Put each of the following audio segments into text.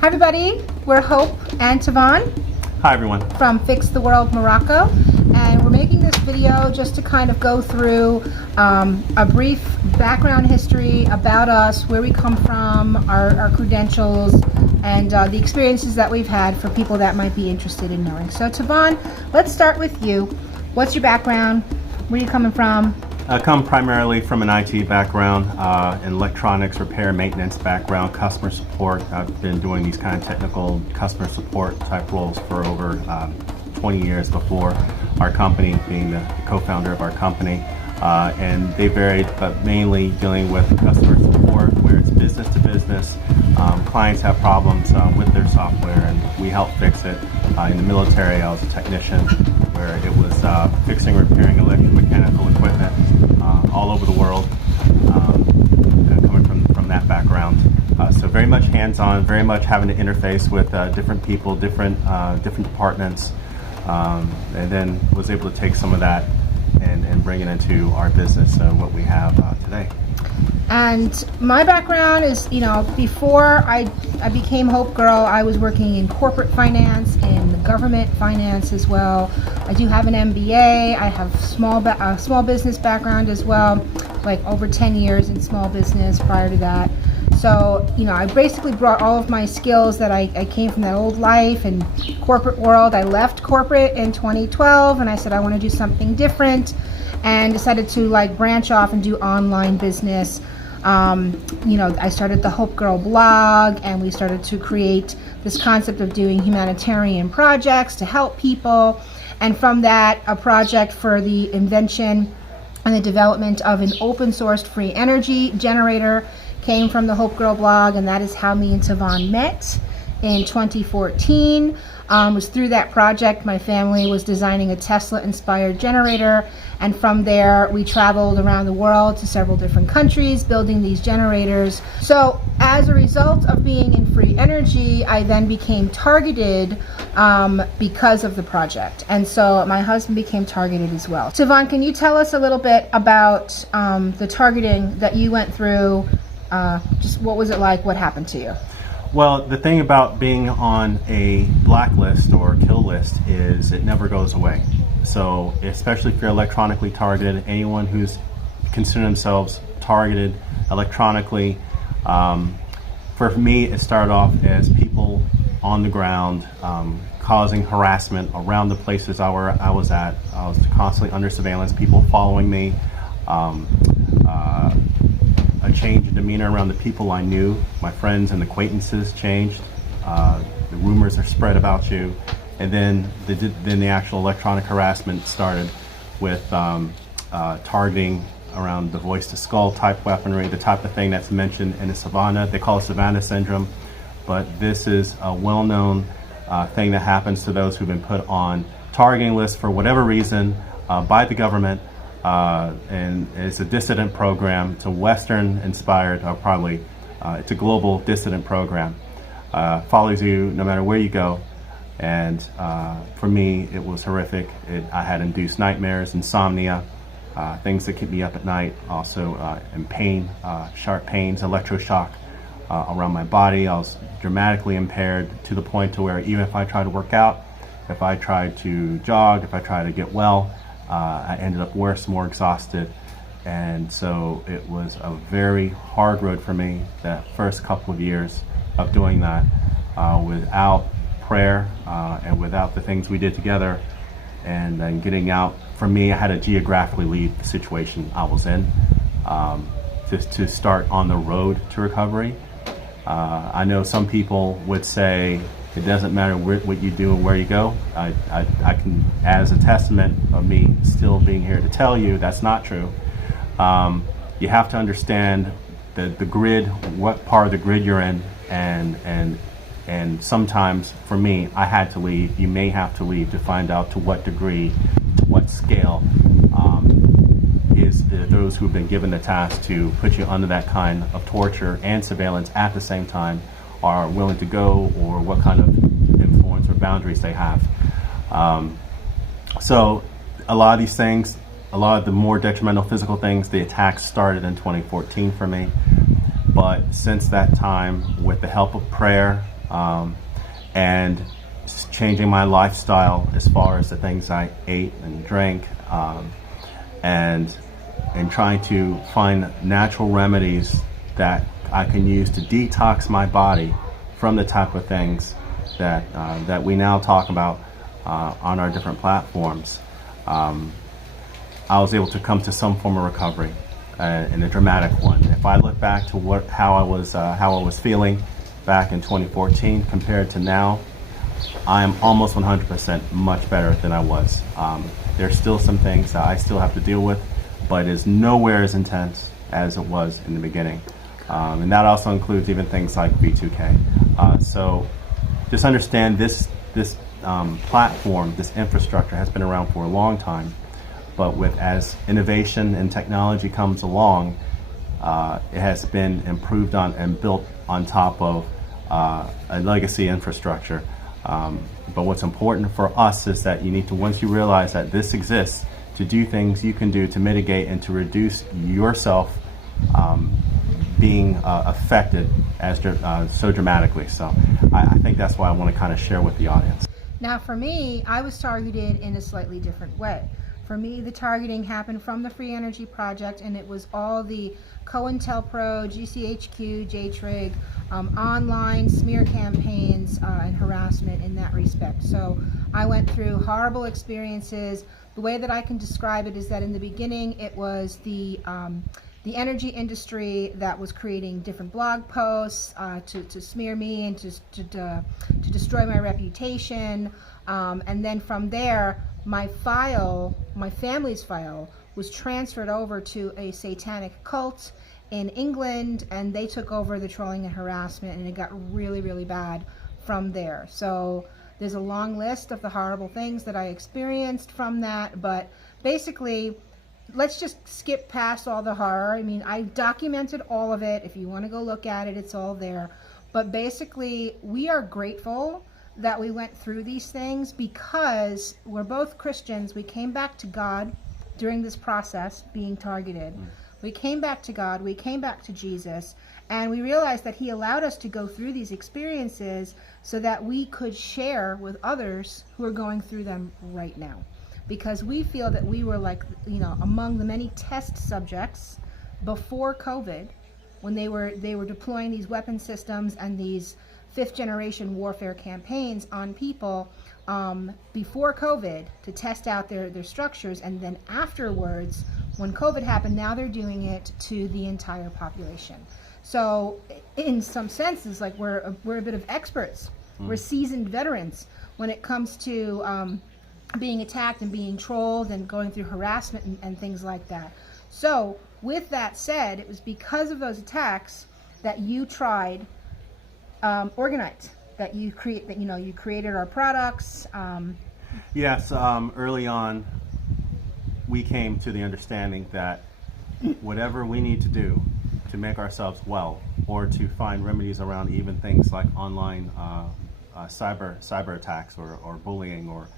Hi everybody, we're Hope and Tivon Hi everyone. from Fix the World Morocco, and we're making this video just to kind of go through a brief background history about us, where we come from, our credentials, and the experiences that we've had for people that might be interested in knowing. So Tivon, let's start with you. What's your background? Where are you coming from? I come primarily from an IT background, an electronics repair maintenance background, customer support. I've been doing these kind of technical customer support type roles for over 20 years before our company, being the co-founder of our company. And they varied, but mainly dealing with customer support where it's business to business. Clients have problems with their software and we help fix it. In the military, I was a technician where it was fixing, repairing electromechanical equipment all over the world, coming from that background. So very much hands-on, very much having to interface with different people, different departments, and then was able to take some of that and bring it into our business, what we have today. And my background is, before I became Hope Girl, I was working in corporate finance, in the government finance as well. I do have an MBA. I have a small business background as well, like over 10 years in small business prior to that. So, I basically brought all of my skills that I came from that old life and corporate world. I left corporate in 2012 and I said I want to do something different, and decided to branch off and do online business. I started the Hope Girl blog, and we started to create this concept of doing humanitarian projects to help people. And from that, a project for the invention and the development of an open sourced free energy generator came from the Hope Girl blog, and that is how me and Tivon met in 2014. It was through that project my family was designing a Tesla-inspired generator, and from there we traveled around the world to several different countries building these generators. So as a result of being in free energy, I then became targeted because of the project, and so my husband became targeted as well. Tivon, can you tell us a little bit about the targeting that you went through? Just what was it like? What happened to you? Well, the thing about being on a blacklist or kill list is it never goes away. So especially if you're electronically targeted, anyone who's considered themselves targeted electronically, for me it started off as people on the ground causing harassment around the places I was at. I was constantly under surveillance, people following me, a change in demeanor around the people I knew. My friends and acquaintances changed. The rumors are spread about you, and then the actual electronic harassment started with targeting around the voice to skull type weaponry, the type of thing that's mentioned in the savannah. They call it savannah syndrome, but this is a well-known thing that happens to those who've been put on targeting lists for whatever reason by the government. And it's a dissident program. It's a Western inspired, it's a global dissident program. Follows you no matter where you go. And for me, it was horrific. I had induced nightmares, insomnia, things that keep me up at night. Also in pain, sharp pains, electroshock around my body. I was dramatically impaired to the point to where even if I tried to work out, if I tried to jog, if I tried to get well, I ended up worse, more exhausted. And so it was a very hard road for me that first couple of years of doing that without prayer and without the things we did together. And then getting out, for me, I had to geographically leave the situation I was in just to start on the road to recovery. I know some people would say it doesn't matter what you do and where you go. I can, as a testament of me still being here to tell you that's not true. You have to understand the grid, what part of the grid you're in, and sometimes for me, I had to leave. You may have to leave to find out to what degree, to what scale is those who've been given the task to put you under that kind of torture and surveillance at the same time are willing to go, or what kind of influence or boundaries they have. So a lot of these things, a lot of the more detrimental physical things, the attacks started in 2014 for me. But since that time, with the help of prayer, and changing my lifestyle as far as the things I ate and drank, and trying to find natural remedies that I can use to detox my body from the type of things that we now talk about on our different platforms. I was able to come to some form of recovery, and a dramatic one. If I look back to how I was feeling back in 2014 compared to now, I am almost 100% much better than I was. There's still some things that I still have to deal with, but it is nowhere as intense as it was in the beginning. And that also includes even things like B2K. So just understand this platform, this infrastructure has been around for a long time, but as innovation and technology comes along, it has been improved on and built on top of a legacy infrastructure. But what's important for us is that you need to, once you realize that this exists, to do things you can do to mitigate and to reduce yourself being affected so dramatically. So I think that's why I want to kind of share with the audience. Now for me, I was targeted in a slightly different way. For me, the targeting happened from the Free Energy Project, and it was all the COINTELPRO, GCHQ, JTRIG, online smear campaigns and harassment in that respect. So I went through horrible experiences. The way that I can describe it is that in the beginning it was the energy industry that was creating different blog posts to smear me and to destroy my reputation. And then from there, my family's file was transferred over to a satanic cult in England, and they took over the trolling and harassment, and it got really, really bad from there. So there's a long list of the horrible things that I experienced from that, but basically, let's just skip past all the horror. I mean, I documented all of it. If you want to go look at it, it's all there. But basically, we are grateful that we went through these things because we're both Christians. We came back to God during this process, being targeted. We came back to God, we came back to Jesus, and we realized that He allowed us to go through these experiences so that we could share with others who are going through them right now. Because we feel that we were among the many test subjects before COVID, when they were deploying these weapon systems and these fifth generation warfare campaigns on people before COVID to test out their structures, and then afterwards, when COVID happened, now they're doing it to the entire population. So in some senses, like we're a bit of experts. We're seasoned veterans when it comes to being attacked and being trolled and going through harassment and things like that. So with that said, it was because of those attacks that you tried Organite, that you created our products. Yes, early on, we came to the understanding that whatever we need to do to make ourselves well, or to find remedies around even things like online cyber attacks or bullying or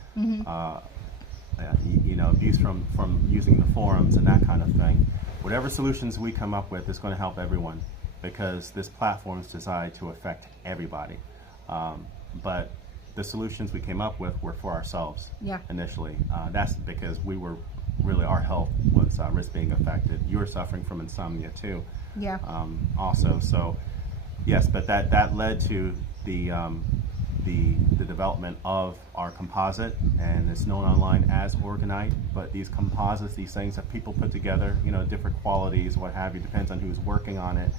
abuse from using the forums and that kind of thing, whatever solutions we come up with is going to help everyone, because this platform is designed to affect everybody. But the solutions we came up with were for ourselves initially. That's because we were really, our health was risk being affected. You were suffering from insomnia too. Also, so yes, but that led to the development of our composite, and it's known online as Organite. But these composites, these things that people put together, different qualities, what have you, depends on who's working on it,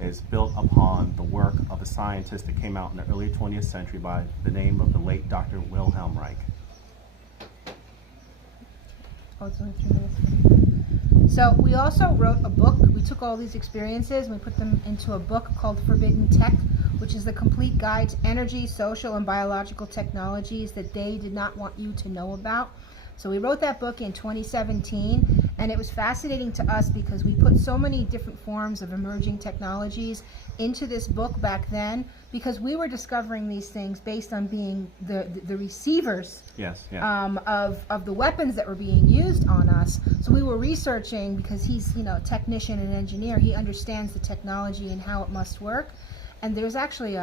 is built upon the work of a scientist that came out in the early 20th century by the name of the late Dr. Wilhelm Reich. So we also wrote a book. We took all these experiences and we put them into a book called Forbidden Tech, which is the complete guide to energy, social, and biological technologies that they did not want you to know about. So we wrote that book in 2017, and it was fascinating to us because we put so many different forms of emerging technologies into this book back then, because we were discovering these things based on being the receivers of the weapons that were being used on us. So we were researching, because he's a technician and engineer, he understands the technology and how it must work. And there's actually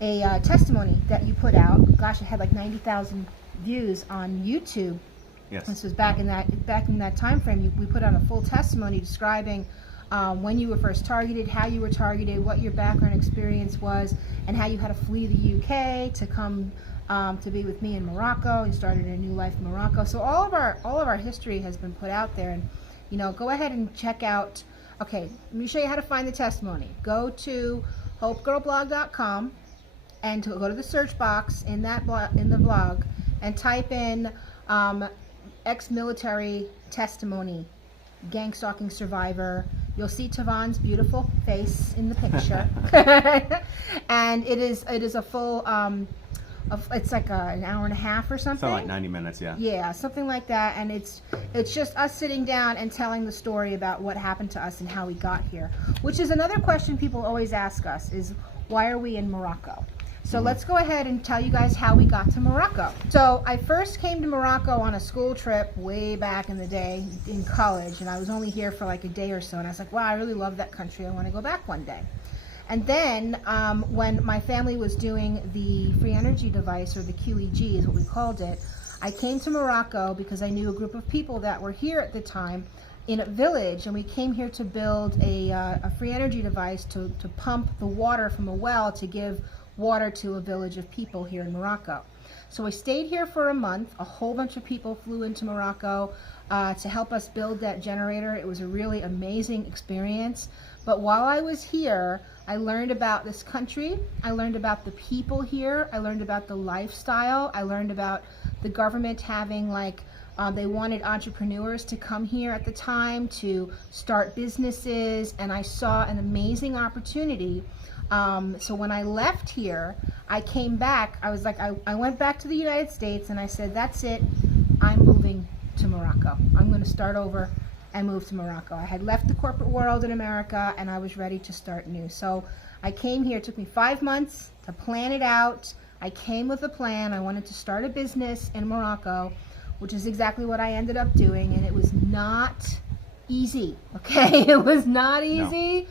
testimony that you put out. Gosh, it had like 90,000 views on YouTube. Yes. This was back in that time frame. We put out a full testimony describing when you were first targeted, how you were targeted, what your background experience was, and how you had to flee the UK to come to be with me in Morocco. You started a new life in Morocco. So all of our history has been put out there, and go ahead and check out. Okay, let me show you how to find the testimony. Go to hopegirlblog.com and go to the search box in the blog and type in ex-military testimony, gang stalking survivor. You'll see Tivon's beautiful face in the picture. And it is a full it's like an hour and a half or something. Something like 90 minutes, yeah. Yeah, something like that. And it's just us sitting down and telling the story about what happened to us and how we got here. Which is another question people always ask us is, why are we in Morocco? So let's go ahead and tell you guys how we got to Morocco. So I first came to Morocco on a school trip way back in the day in college, and I was only here for like a day or so, and I was like, wow, I really love that country. I want to go back one day. And then when my family was doing the free energy device, or the QEG is what we called it, I came to Morocco because I knew a group of people that were here at the time in a village, and we came here to build a free energy device to pump the water from a well to give water to a village of people here in Morocco. So I stayed here for a month. A whole bunch of people flew into Morocco to help us build that generator. It was a really amazing experience. But while I was here, I learned about this country. I learned about the people here. I learned about the lifestyle. I learned about the government having they wanted entrepreneurs to come here at the time to start businesses, and I saw an amazing opportunity. So when I left here, I came back. I was like, I went back to the United States and I said, that's it. I'm moving to Morocco. I'm going to start over and move to Morocco. I had left the corporate world in America and I was ready to start new. So I came here. It took me 5 months to plan it out. I came with a plan. I wanted to start a business in Morocco, which is exactly what I ended up doing. And it was not easy. Okay. It was not easy.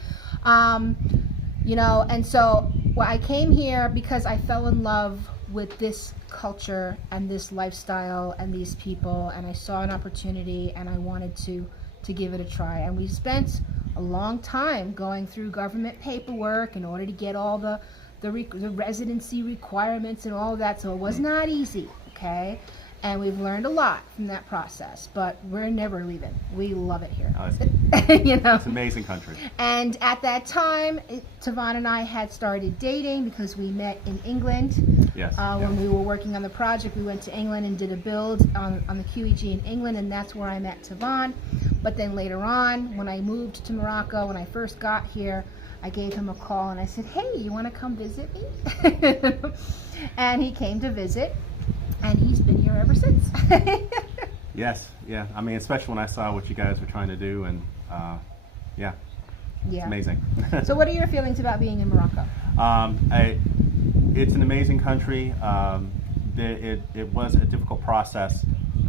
No. And so I came here because I fell in love with this culture and this lifestyle and these people, and I saw an opportunity and I wanted to give it a try. And we spent a long time going through government paperwork in order to get all the residency requirements and all of that. So it was not easy, okay? And we've learned a lot from that process, but we're never leaving. We love it here. Oh, it's an amazing country. And at that time, Tivon and I had started dating because we met in England. Yes. When we were working on the project, we went to England and did a build on the QEG in England, and that's where I met Tivon. But then later on, when I moved to Morocco, when I first got here, I gave him a call and I said, hey, you want to come visit me? And he came to visit. And he's been here ever since. Yes, yeah. I mean, especially when I saw what you guys were trying to do, and it's amazing. So what are your feelings about being in Morocco? It's an amazing country. It was a difficult process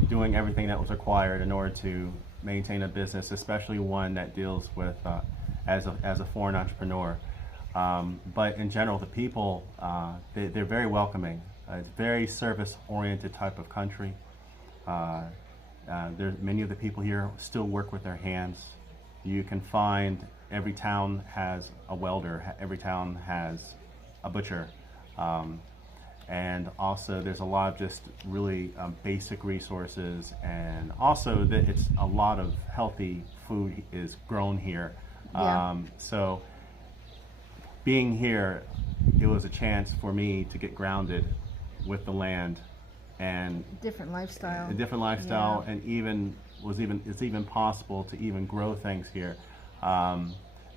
doing everything that was required in order to maintain a business, especially one that deals with as a foreign entrepreneur. But in general, the people, they're very welcoming. It's a very service-oriented type of country. Many of the people here still work with their hands. You can find every town has a welder, every town has a butcher, and also there's a lot of just really basic resources, and also that it's a lot of healthy food is grown here. So being here, it was a chance for me to get grounded with the land and different lifestyle. And it's even possible to even grow things here.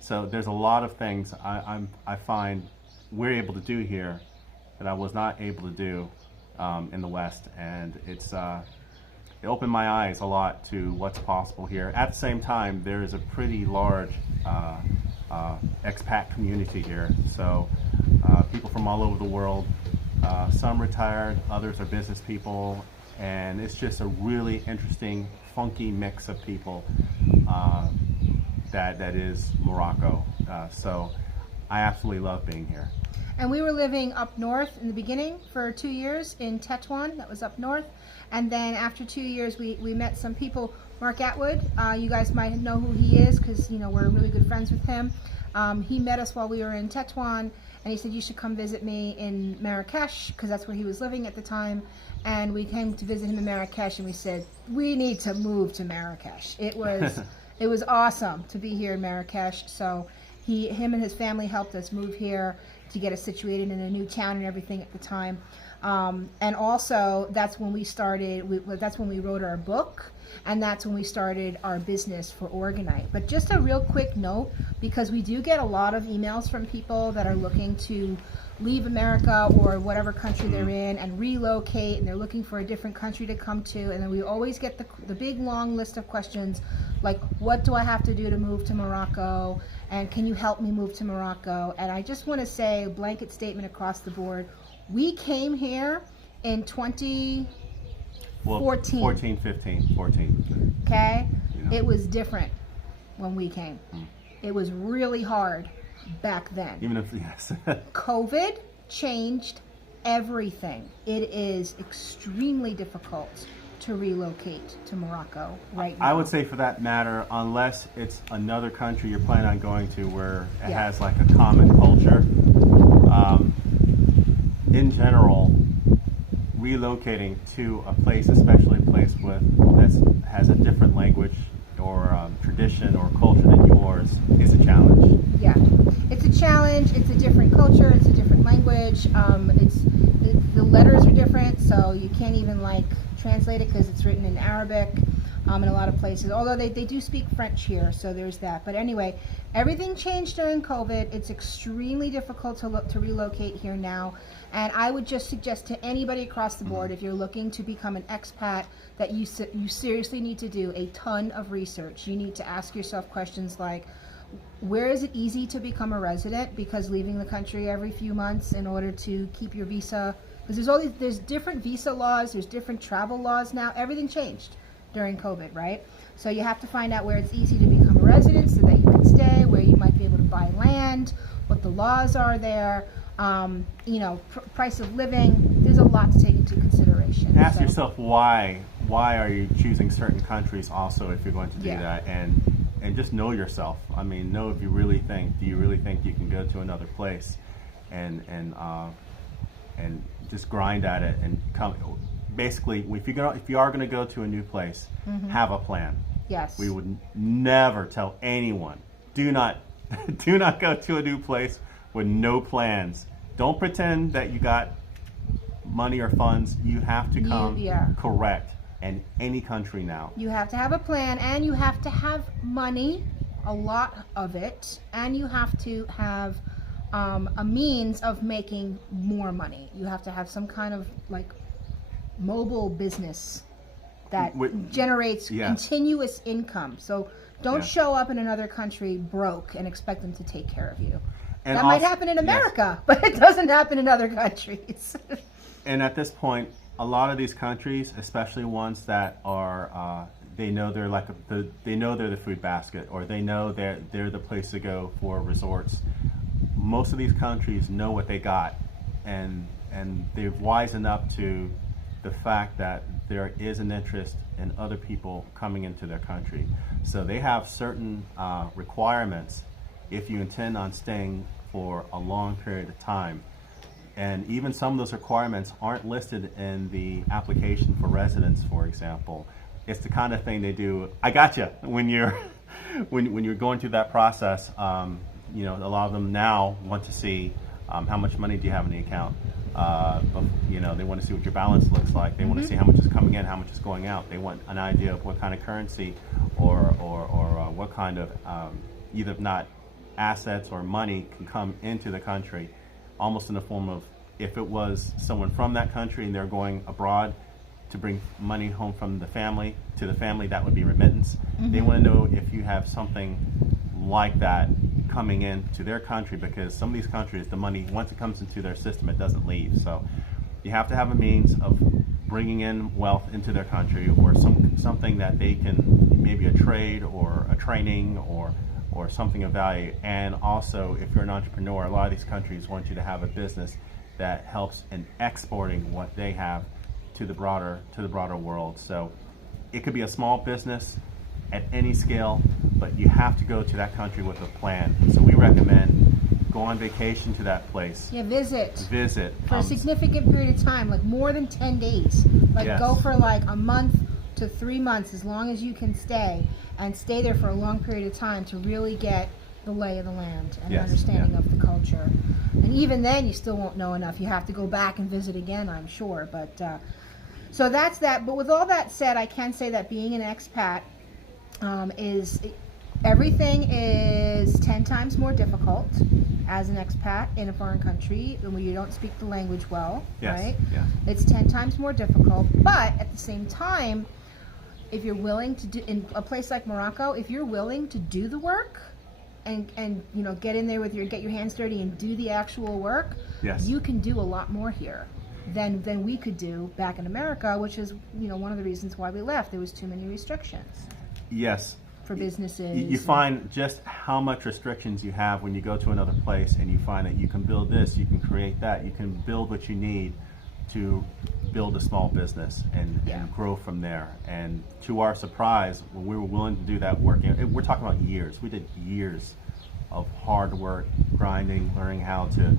So there's a lot of things I find we're able to do here that I was not able to do in the West, and it opened my eyes a lot to what's possible here. At the same time, there is a pretty large expat community here, so people from all over the world. Some retired, others are business people, and it's just a really interesting, funky mix of people that is Morocco. So I absolutely love being here. And we were living up north in the beginning for 2 years in Tetuan, that was up north. And then after 2 years, we met some people. Mark Atwood, you guys might know who he is because, you know, we're really good friends with him. He met us while we were in Tetuan, and he said, you should come visit me in Marrakesh, because that's where he was living at the time. And we came to visit him in Marrakesh, and we said, we need to move to Marrakesh. It was awesome to be here in Marrakesh. So him and his family helped us move here to get us situated in a new town and everything at the time. And also, that's when we started, that's when we wrote our book, and that's when we started our business for Organite. But just a real quick note, because we do get a lot of emails from people that are looking to leave America or whatever country they're in and relocate, and they're looking for a different country to come to, and then we always get the big long list of questions like, what do I have to do to move to Morocco, and can you help me move to Morocco? And I just want to say a blanket statement across the board. We came here in 2014. 14. Okay? You know. It was different when we came. It was really hard back then. Even if, yes. COVID changed everything. It is extremely difficult to relocate to Morocco right now. I would say for that matter, unless it's another country you're planning on going to where it has like a common culture. In general, relocating to a place, especially a place that has a different language or tradition or culture than yours, is a challenge. Yeah, it's a challenge. It's a different culture. It's a different language. The letters are different, so you can't even like translate it because it's written in Arabic in a lot of places. Although they do speak French here, so there's that. But anyway, everything changed during COVID. It's extremely difficult to relocate here now. And I would just suggest to anybody across the board, if you're looking to become an expat, that you seriously need to do a ton of research. You need to ask yourself questions like, where is it easy to become a resident? Because leaving the country every few months in order to keep your visa, because there's different visa laws, there's different travel laws now. Everything changed during COVID, right? So you have to find out where it's easy to become a resident so that you can stay, where you might be able to buy land, what the laws are there. Price of living. There's a lot to take into consideration. Ask yourself why are you choosing certain countries also if you're going to do that, and just know yourself. I mean, know if you really think, do you really think you can go to another place and just grind at it and come. Basically, if you are going to go to a new place, have a plan. Yes. We would never tell anyone, do not go to a new place with no plans. Don't pretend that you got money or funds. You have to come correct in any country now. You have to have a plan, and you have to have money, a lot of it, and you have to have a means of making more money. You have to have some kind of like mobile business that generates continuous income. So don't show up in another country broke and expect them to take care of you. And that might happen in America, but it doesn't happen in other countries. And at this point, a lot of these countries, especially ones that are, they know they're like they know they're the food basket, or they know they're the place to go for resorts. Most of these countries know what they got, and they've wisened up to the fact that there is an interest in other people coming into their country. So they have certain requirements if you intend on staying for a long period of time. And even some of those requirements aren't listed in the application for residence, for example. It's the kind of thing they do. I gotcha. When you're when you're going through that process, a lot of them now want to see how much money do you have in the account. They want to see what your balance looks like. They want to see how much is coming in, how much is going out. They want an idea of what kind of currency or what kind of either not assets or money can come into the country, almost in the form of, if it was someone from that country and they're going abroad to bring money home from the family to the family, that would be remittance. They want to know if you have something like that coming into their country, because some of these countries, the money, once it comes into their system, it doesn't leave. So you have to have a means of bringing in wealth into their country, or something that they can, maybe a trade or a training or or something of value. And also, if you're an entrepreneur, a lot of these countries want you to have a business that helps in exporting what they have to the broader world. So it could be a small business at any scale, but you have to go to that country with a plan. So we recommend go on vacation to that place. Yeah, visit for a significant period of time, like more than 10 days. Like Yes. go for like a month to 3 months, as long as you can stay, and stay there for a long period of time to really get the lay of the land and Yes, understanding yeah. of the culture. And even then, you still won't know enough. You have to go back and visit again, I'm sure. But so that's that. But with all that said, I can say that being an expat is everything is 10 times more difficult as an expat in a foreign country when you don't speak the language well, Yes, right? yeah. It's 10 times more difficult, but at the same time, if you're willing to do, in a place like Morocco, if you're willing to do the work and you know, get in there with get your hands dirty and do the actual work, Yes. you can do a lot more here than we could do back in America, which is, you know, one of the reasons why we left. There was too many restrictions Yes. for businesses. You find just how much restrictions you have when you go to another place, and you find that you can build this, you can create that, you can build what you need to build a small business and grow from there. And to our surprise, when we were willing to do that work, and we're talking about years, we did years of hard work, grinding, learning how to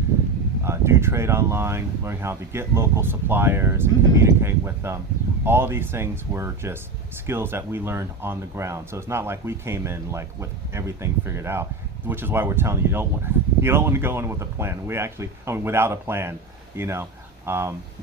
do trade online, learning how to get local suppliers and communicate with them. All these things were just skills that we learned on the ground. So it's not like we came in like with everything figured out, which is why we're telling you, you don't want to go in with a plan. Without a plan, you know.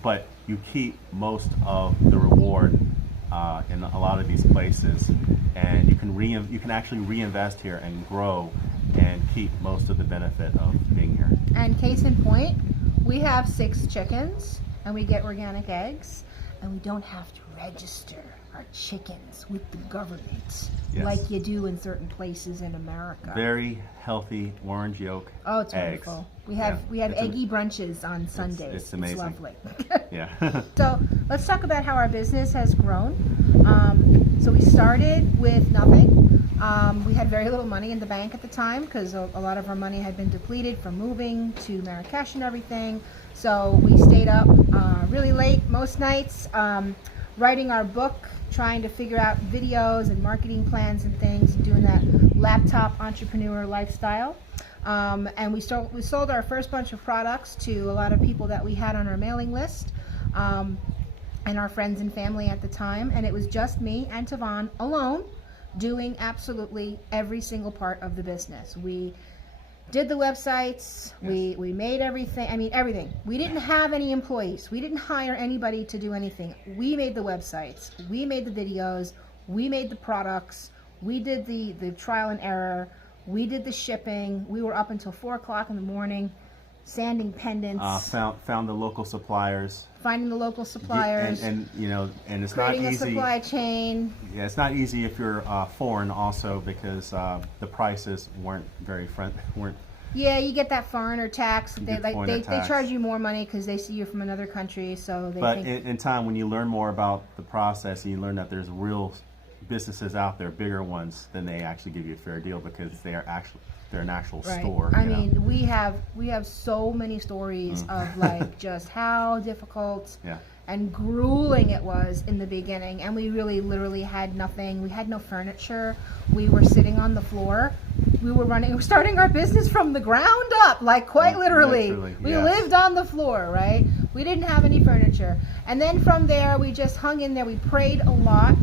But you keep most of the reward in a lot of these places, and you can actually reinvest here and grow and keep most of the benefit of being here. And case in point, we have 6 chickens and we get organic eggs, and we don't have to register our chickens with the government like you do in certain places in America. Very healthy orange yolk. Oh, it's eggs. wonderful. We have eggy brunches on Sundays. It's amazing. It's lovely. Yeah. So let's talk about how our business has grown. So we started with nothing. We had very little money in the bank at the time because a lot of our money had been depleted from moving to Marrakesh and everything. So we stayed up really late most nights, writing our book, trying to figure out videos and marketing plans and things, and doing that laptop entrepreneur lifestyle. And we sold our first bunch of products to a lot of people that we had on our mailing list, and our friends and family at the time. And it was just me and Tivon alone doing absolutely every single part of the business. We did the websites, we made everything, everything. We didn't have any employees. We didn't hire anybody to do anything. We made the websites, we made the videos, we made the products, we did the trial and error, we did the shipping. We were up until 4 o'clock in the morning, sanding pendants. Found the local suppliers. Finding the local suppliers. And you know, and it's creating not easy. a supply chain. Yeah, it's not easy if you're foreign also, because the prices weren't very weren't. Yeah, you get that foreigner tax. They tax. charge you more money because they see you from another country, so they But think. in time, when you learn more about the process, and you learn that there's real businesses out there, bigger ones, then they actually give you a fair deal because they're an actual Right. store. I mean, we have so many stories of like just how difficult and grueling it was in the beginning, and we really literally had nothing. We had no furniture. We were sitting on the floor. We were starting our business from the ground up, like quite literally. We lived on the floor, right? We didn't have any furniture. And then from there, we just hung in there. We prayed a lot,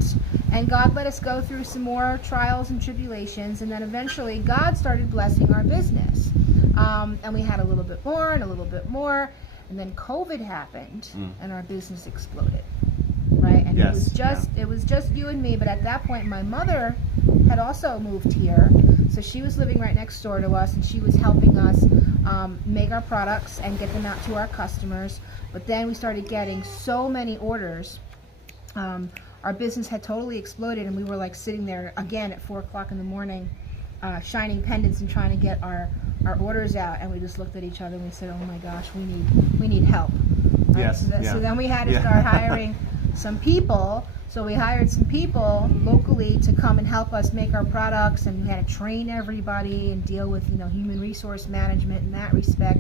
and God let us go through some more trials and tribulations. And then eventually, God started blessing our business. And we had a little bit more and a little bit more. And then COVID happened, and our business exploded, right? And it was just you and me. But at that point, my mother had also moved here, so she was living right next door to us, and she was helping us make our products and get them out to our customers. But then we started getting so many orders. Our business had totally exploded, and we were like sitting there again at 4 o'clock in the morning, shining pendants and trying to get our orders out. And we just looked at each other and we said, "Oh my gosh, we need help." Right? Yes. So then we had to start hiring some people. So we hired some people locally to come and help us make our products, and we had to train everybody and deal with, human resource management in that respect.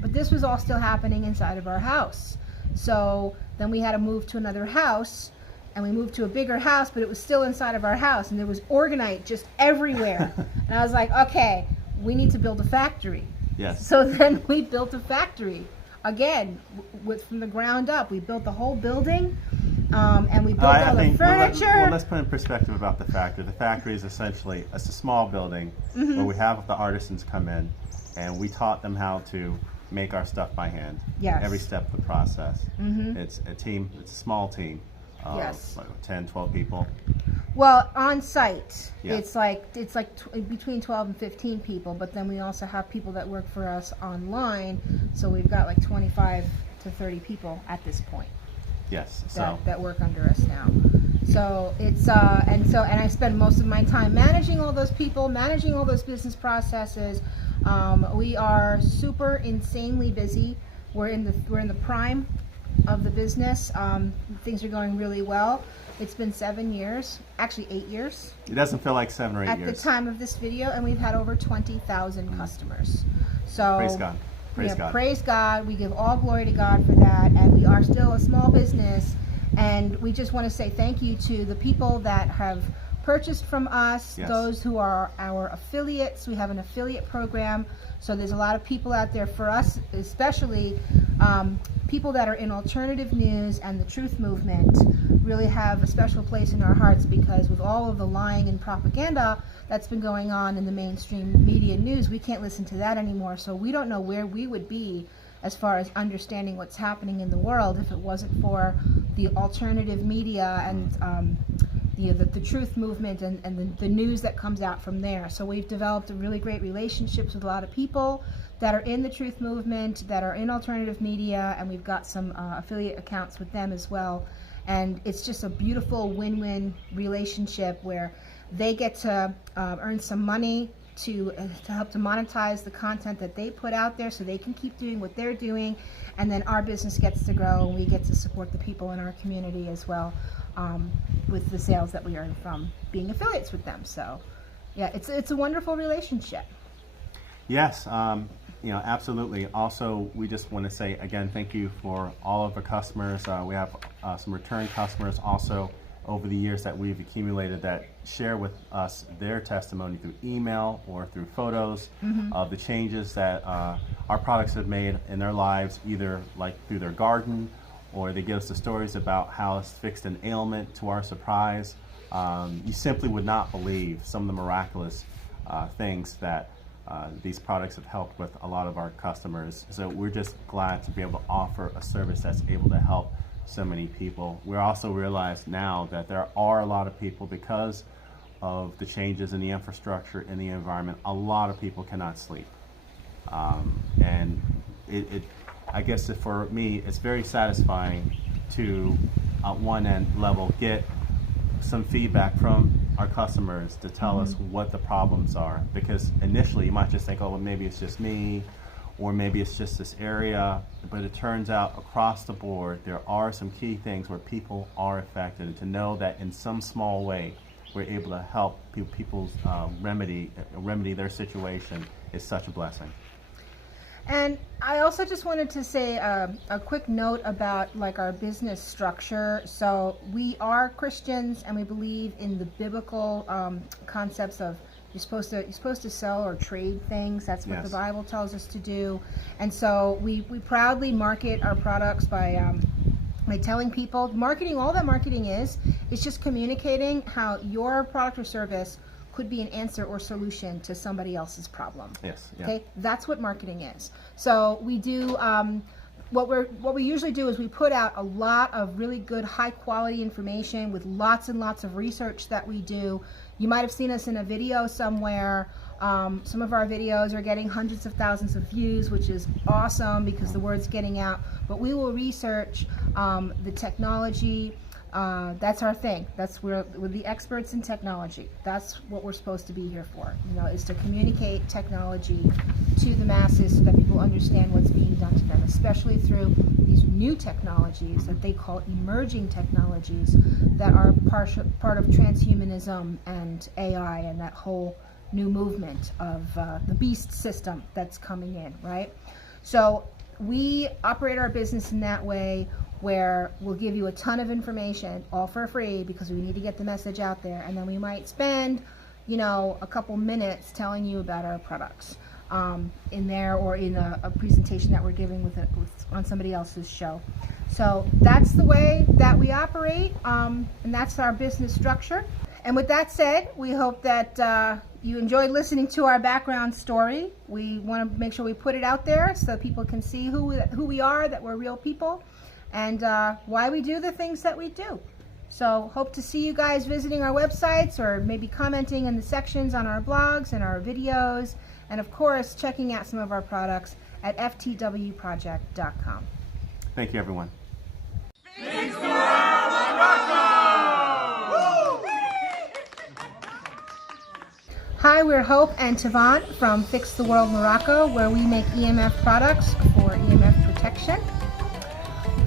But this was all still happening inside of our house. So then we had to move to another house, and we moved to a bigger house, but it was still inside of our house, and there was organite just everywhere. And I was like, okay, we need to build a factory. Yes. So then we built a factory again, from the ground up. We built the whole building, and we built all the furniture. Well, let's put in perspective about the factory. The factory is essentially a small building where we have the artisans come in, and we taught them how to make our stuff by hand. Yes. Every step of the process. It's a team. It's a small team. Yes. Like 10, 12 people. Well, on site, Yeah. it's like between 12 and 15 people, but then we also have people that work for us online, so we've got like 25 to 30 people at this point. Yes. That work under us now. So it's and I spend most of my time managing all those people, managing all those business processes. We are super insanely busy. We're in the prime of the business. Things are going really well. It's been 7 years, actually 8 years. It doesn't feel like 7 or 8 years. At the time of this video, and we've had over 20,000 customers. So praise God. Praise God. We give all glory to God for that, and we are still a small business, and we just want to say thank you to the people that have purchased from us, Yes. those who are our affiliates. We have an affiliate program, so there's a lot of people out there for us, especially people that are in alternative news and the truth movement really have a special place in our hearts, because with all of the lying and propaganda that's been going on in the mainstream media news, we can't listen to that anymore. So we don't know where we would be as far as understanding what's happening in the world if it wasn't for the alternative media and the truth movement and the news that comes out from there. So we've developed a really great relationships with a lot of people that are in the truth movement, that are in alternative media, and we've got some affiliate accounts with them as well. And it's just a beautiful win-win relationship where they get to earn some money to help to monetize the content that they put out there, so they can keep doing what they're doing, and then our business gets to grow, and we get to support the people in our community as well, with the sales that we earn from being affiliates with them. So yeah, it's a wonderful relationship. Yes, absolutely. Also, we just want to say again, thank you for all of the customers. We have some return customers also over the years that we've accumulated that share with us their testimony through email or through photos of the changes that our products have made in their lives, either like through their garden, or they give us the stories about how it's fixed an ailment to our surprise. You simply would not believe some of the miraculous things that these products have helped with a lot of our customers. So we're just glad to be able to offer a service that's able to help so many people. We also realize now that there are a lot of people, because of the changes in the infrastructure in the environment, a lot of people cannot sleep. And I guess for me, it's very satisfying to, at one end level, get some feedback from our customers to tell us what the problems are. Because initially you might just think, oh, well, maybe it's just me, or maybe it's just this area. But it turns out across the board, there are some key things where people are affected. And to know that in some small way, we're able to help people remedy their situation is such a blessing. And I also just wanted to say a quick note about like our business structure. So we are Christians, and we believe in the biblical concepts of you're supposed to sell or trade things. That's what Yes. the Bible tells us to do. And so we proudly market our products by telling people, marketing, all that marketing is just communicating how your product or service could be an answer or solution to somebody else's problem. Yes. Yeah. Okay, that's what marketing is. So we do what we usually do is we put out a lot of really good, high quality information with lots and lots of research that we do. You might have seen us in a video somewhere. Some of our videos are getting hundreds of thousands of views, which is awesome because the word's getting out. But we will research the technology, That's our thing. We're the experts in technology. That's what we're supposed to be here for, is to communicate technology to the masses so that people understand what's being done to them, especially through these new technologies that they call emerging technologies that are part of transhumanism and AI and that whole new movement of the beast system that's coming in, right? So we operate our business in that way, where we'll give you a ton of information all for free because we need to get the message out there, and then we might spend a couple minutes telling you about our products in there, or in a presentation that we're giving on somebody else's show. So that's the way that we operate, and that's our business structure. And with that said, we hope that you enjoyed listening to our background story. We want to make sure we put it out there so people can see who we are, that we're real people, and why we do the things that we do. So hope to see you guys visiting our websites, or maybe commenting in the sections on our blogs and our videos, and of course checking out some of our products at ftwproject.com. Thank you, everyone. Fix the World Morocco! Hi, we're Hope and Tivon from Fix the World Morocco, where we make EMF products for EMF protection.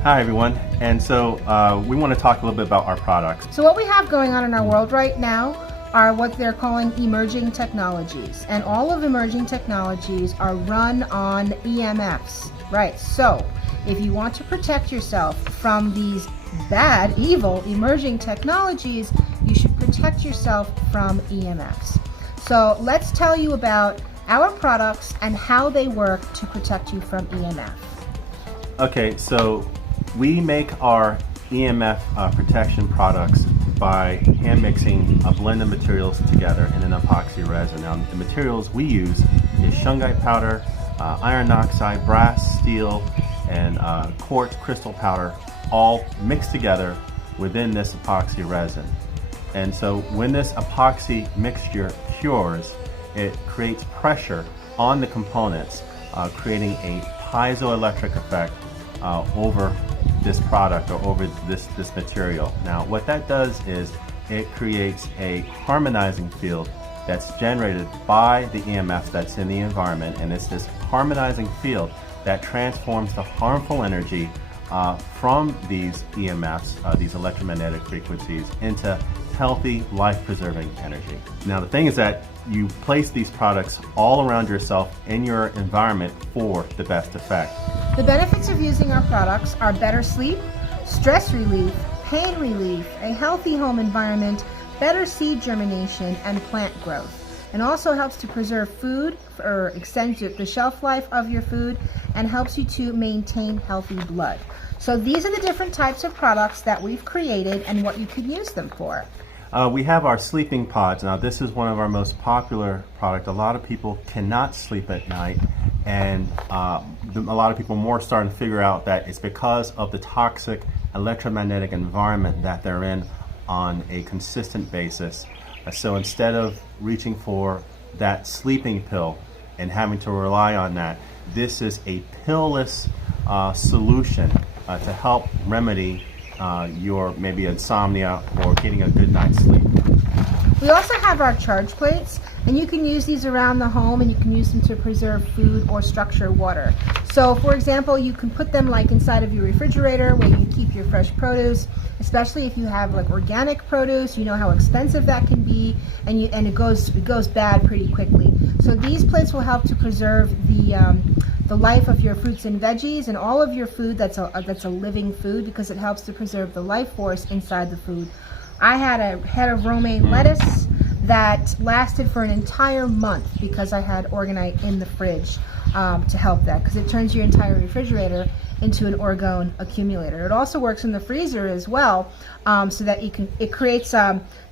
Hi, everyone. And so we want to talk a little bit about our products. So what we have going on in our world right now are what they're calling emerging technologies. And all of emerging technologies are run on EMFs. Right, so if you want to protect yourself from these bad, evil, emerging technologies, you should protect yourself from EMFs. So let's tell you about our products and how they work to protect you from EMF. Okay, so we make our EMF protection products by hand mixing a blend of materials together in an epoxy resin. Now, the materials we use is shungite powder, iron oxide, brass, steel, and quartz crystal powder, all mixed together within this epoxy resin. And so when this epoxy mixture cures, it creates pressure on the components, creating a piezoelectric effect over this product, or over this material. Now, what that does is it creates a harmonizing field that's generated by the EMF that's in the environment, and it's this harmonizing field that transforms the harmful energy from these EMFs, these electromagnetic frequencies, into healthy, life-preserving energy. Now, the thing is that you place these products all around yourself in your environment for the best effect. The benefits of using our products are better sleep, stress relief, pain relief, a healthy home environment, better seed germination, and plant growth. And also helps to preserve food, or extends the shelf life of your food, and helps you to maintain healthy blood. So these are the different types of products that we've created and what you could use them for. We have our sleeping pods. Now, this is one of our most popular products. A lot of people cannot sleep at night, and a lot of people more starting to figure out that it's because of the toxic electromagnetic environment that they're in on a consistent basis. So instead of reaching for that sleeping pill and having to rely on that, this is a pill-less solution to help remedy your maybe insomnia or getting a good night's sleep. We also have our charge plates, and you can use these around the home, and you can use them to preserve food or structure water. So for example, you can put them like inside of your refrigerator where you keep your fresh produce, especially if you have like organic produce. You know how expensive that can be, and it goes bad pretty quickly. So these plates will help to preserve the life of your fruits and veggies and all of your food that's a living food, because it helps to preserve the life force inside the food. I had a head of romaine lettuce that lasted for an entire month because I had organite in the fridge to help that, because it turns your entire refrigerator into an orgone accumulator. It also works in the freezer as well, so that it creates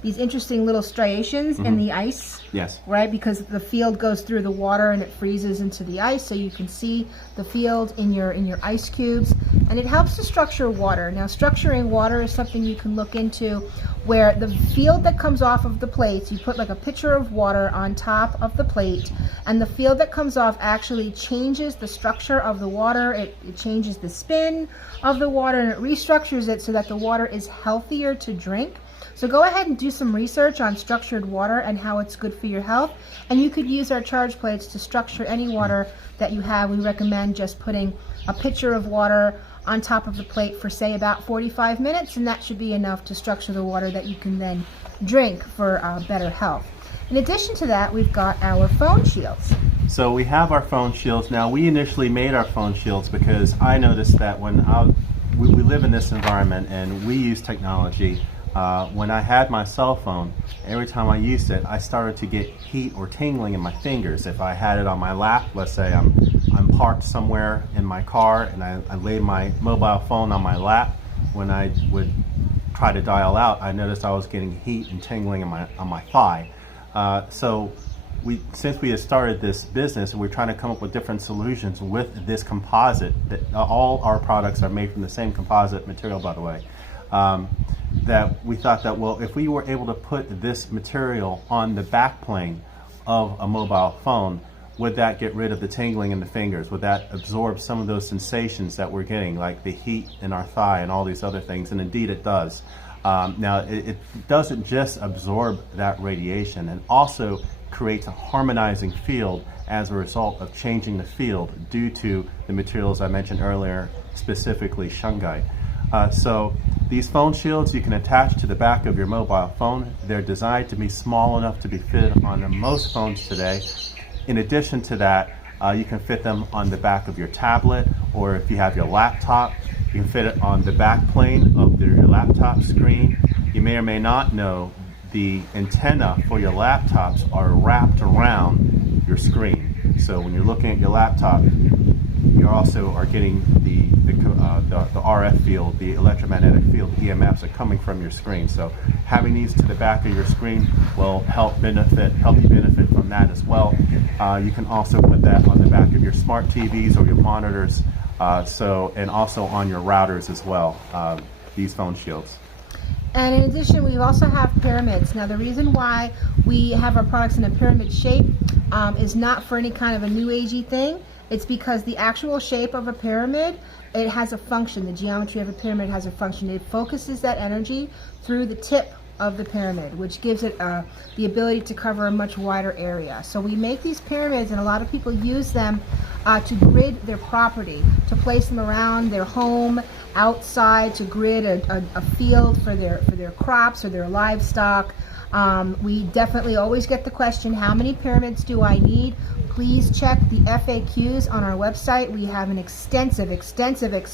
these interesting little striations in the ice. Yes. Right, because the field goes through the water and it freezes into the ice, so you can see the field in your ice cubes, and it helps to structure water. Now, structuring water is something you can look into, where the field that comes off of the plates, you put like a pitcher of water on top of the plate, and the field that comes off actually changes the structure of the water. It changes the spin of the water and it restructures it so that the water is healthier to drink. So go ahead and do some research on structured water and how it's good for your health. And you could use our charge plates to structure any water that you have. We recommend just putting a pitcher of water on top of the plate for say about 45 minutes, and that should be enough to structure the water that you can then drink for better health. In addition to that, we've got our phone shields. So we have our phone shields. Now, we initially made our phone shields because I noticed that when we live in this environment and we use technology. When I had my cell phone, every time I used it, I started to get heat or tingling in my fingers. If I had it on my lap, let's say I'm parked somewhere in my car and I laid my mobile phone on my lap, when I would try to dial out, I noticed I was getting heat and tingling on my thigh. So since we had started this business and we're trying to come up with different solutions with this composite, that all our products are made from the same composite material, by the way, that we thought that, well, if we were able to put this material on the back plane of a mobile phone, would that get rid of the tingling in the fingers? Would that absorb some of those sensations that we're getting, like the heat in our thigh and all these other things? And indeed it does. Now, it doesn't just absorb that radiation, and also creates a harmonizing field as a result of changing the field due to the materials I mentioned earlier, specifically shungite. So these phone shields you can attach to the back of your mobile phone. They're designed to be small enough to be fitted on most phones today. In addition to that, you can fit them on the back of your tablet, or if you have your laptop, you can fit it on the back plane of your laptop screen. You may or may not know the antenna for your laptops are wrapped around your screen. So when you're looking at your laptop, you also are getting the RF field, the electromagnetic field, the EMFs are coming from your screen. So having these to the back of your screen will help you benefit from that as well. You can also put that on the back of your smart TVs or your monitors, and also on your routers as well, these phone shields. And in addition, we also have pyramids. Now, the reason why we have our products in a pyramid shape is not for any kind of a new agey thing. It's because the actual shape of a pyramid, it has a function. The geometry of a pyramid has a function. It focuses that energy through the tip of the pyramid, which gives it the ability to cover a much wider area. So we make these pyramids, and a lot of people use them to grid their property, to place them around their home, outside, to grid a field for their crops or their livestock. We definitely always get the question, how many pyramids do I need? Please check the FAQs on our website. We have an extensive FAQ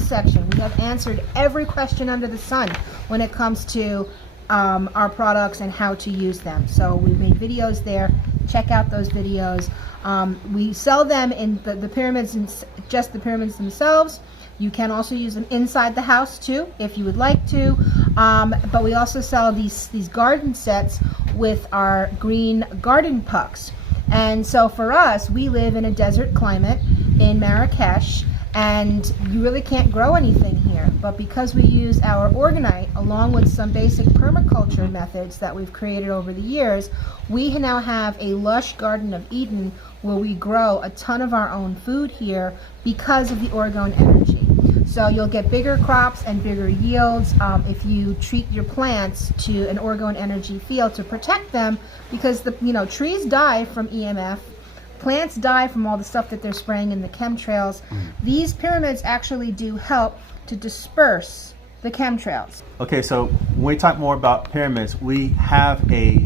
section. We have answered every question under the sun when it comes to our products and how to use them. So we've made videos there. Check out those videos. We sell them in the pyramids, and just the pyramids themselves. You can also use them inside the house too, if you would like to. But we also sell these garden sets with our green garden pucks. And so for us, we live in a desert climate in Marrakesh, and you really can't grow anything here. But because we use our orgonite along with some basic permaculture methods that we've created over the years, we now have a lush Garden of Eden where we grow a ton of our own food here because of the orgone energy. So you'll get bigger crops and bigger yields if you treat your plants to an orgone energy field to protect them, because trees die from EMF, plants die from all the stuff that they're spraying in the chemtrails. These pyramids actually do help to disperse the chemtrails. Okay, so when we talk more about pyramids, we have a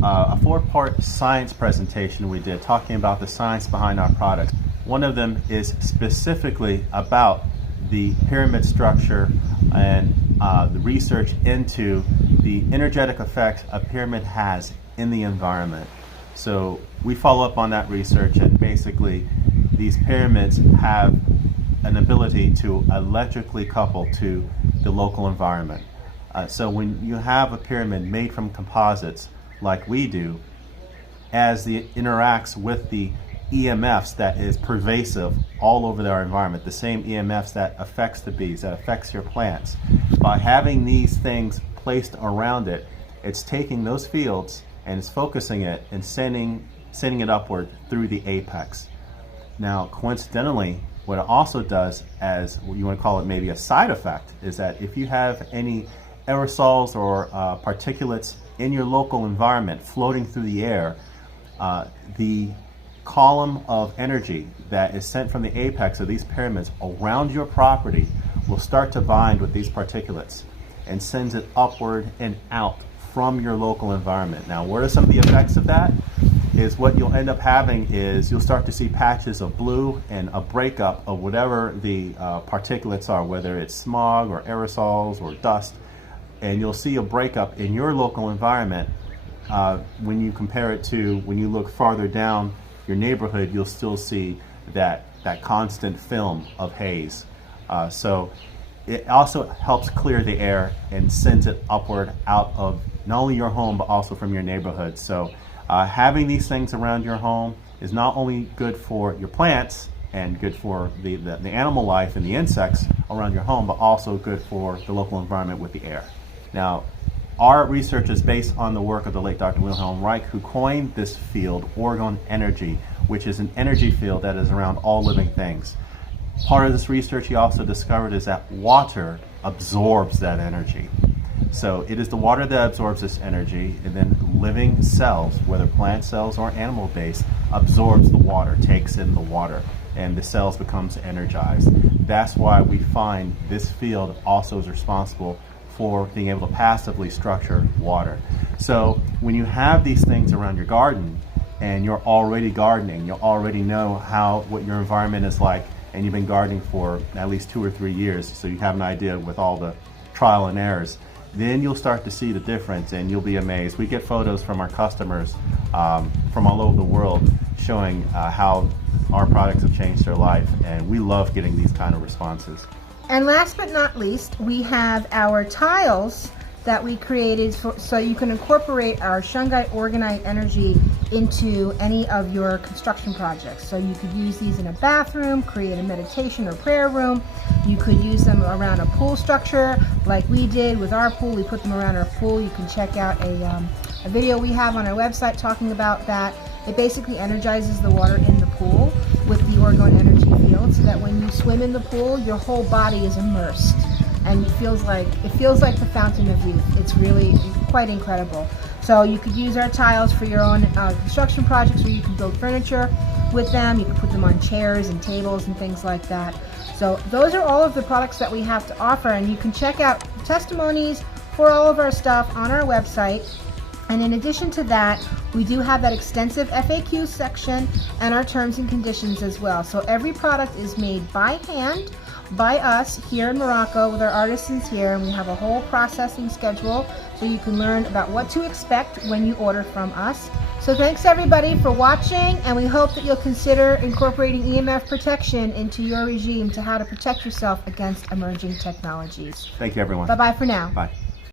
4-part science presentation we did talking about the science behind our products. One of them is specifically about the pyramid structure and the research into the energetic effects a pyramid has in the environment. So we follow up on that research, and basically these pyramids have an ability to electrically couple to the local environment. So when you have a pyramid made from composites like we do, as it interacts with the EMFs that is pervasive all over our environment, the same EMFs that affects the bees, that affects your plants, by having these things placed around it, it's taking those fields and it's focusing it and sending it upward through the apex. Now, coincidentally, What it also does, as you want to call it, maybe a side effect, is that if you have any aerosols or particulates in your local environment floating through the air, the column of energy that is sent from the apex of these pyramids around your property will start to bind with these particulates and sends it upward and out from your local environment. Now, what are some of the effects of that? Is what you'll end up having is you'll start to see patches of blue and a breakup of whatever the particulates are, whether it's smog or aerosols or dust, and you'll see a breakup in your local environment. When you compare it to when you look farther down your neighborhood, you'll still see that constant film of haze. So it also helps clear the air and sends it upward out of not only your home but also from your neighborhood. So having these things around your home is not only good for your plants and good for the animal life and the insects around your home, but also good for the local environment with the air. Now, our research is based on the work of the late Dr. Wilhelm Reich, who coined this field, orgone energy, which is an energy field that is around all living things. Part of this research he also discovered is that water absorbs that energy. So it is the water that absorbs this energy, and then living cells, whether plant cells or animal based, absorbs the water, takes in the water, and the cells becomes energized. That's why we find this field also is responsible for being able to passively structure water. So when you have these things around your garden and you're already gardening, you already know what your environment is like, and you've been gardening for at least 2 or 3 years, so you have an idea with all the trial and errors, then you'll start to see the difference and you'll be amazed. We get photos from our customers from all over the world showing how our products have changed their life, and we love getting these kind of responses. And last but not least, we have our tiles that we created so you can incorporate our shungite orgonite energy into any of your construction projects. So you could use these in a bathroom, create a meditation or prayer room. You could use them around a pool structure like we did with our pool. We put them around our pool. You can check out a video we have on our website talking about that. It basically energizes the water in the pool with the orgone energy field, so that when you swim in the pool, your whole body is immersed, and it feels like the fountain of youth. It's really quite incredible. So you could use our tiles for your own construction projects, where you can build furniture with them. You can put them on chairs and tables and things like that. So those are all of the products that we have to offer, and you can check out testimonies for all of our stuff on our website. And in addition to that, we do have that extensive FAQ section and our terms and conditions as well. So every product is made by hand by us here in Morocco with our artisans here, and we have a whole processing schedule so you can learn about what to expect when you order from us. So thanks everybody for watching, and we hope that you'll consider incorporating EMF protection into your regime to how to protect yourself against emerging technologies. Thank you, everyone. Bye-bye for now. Bye.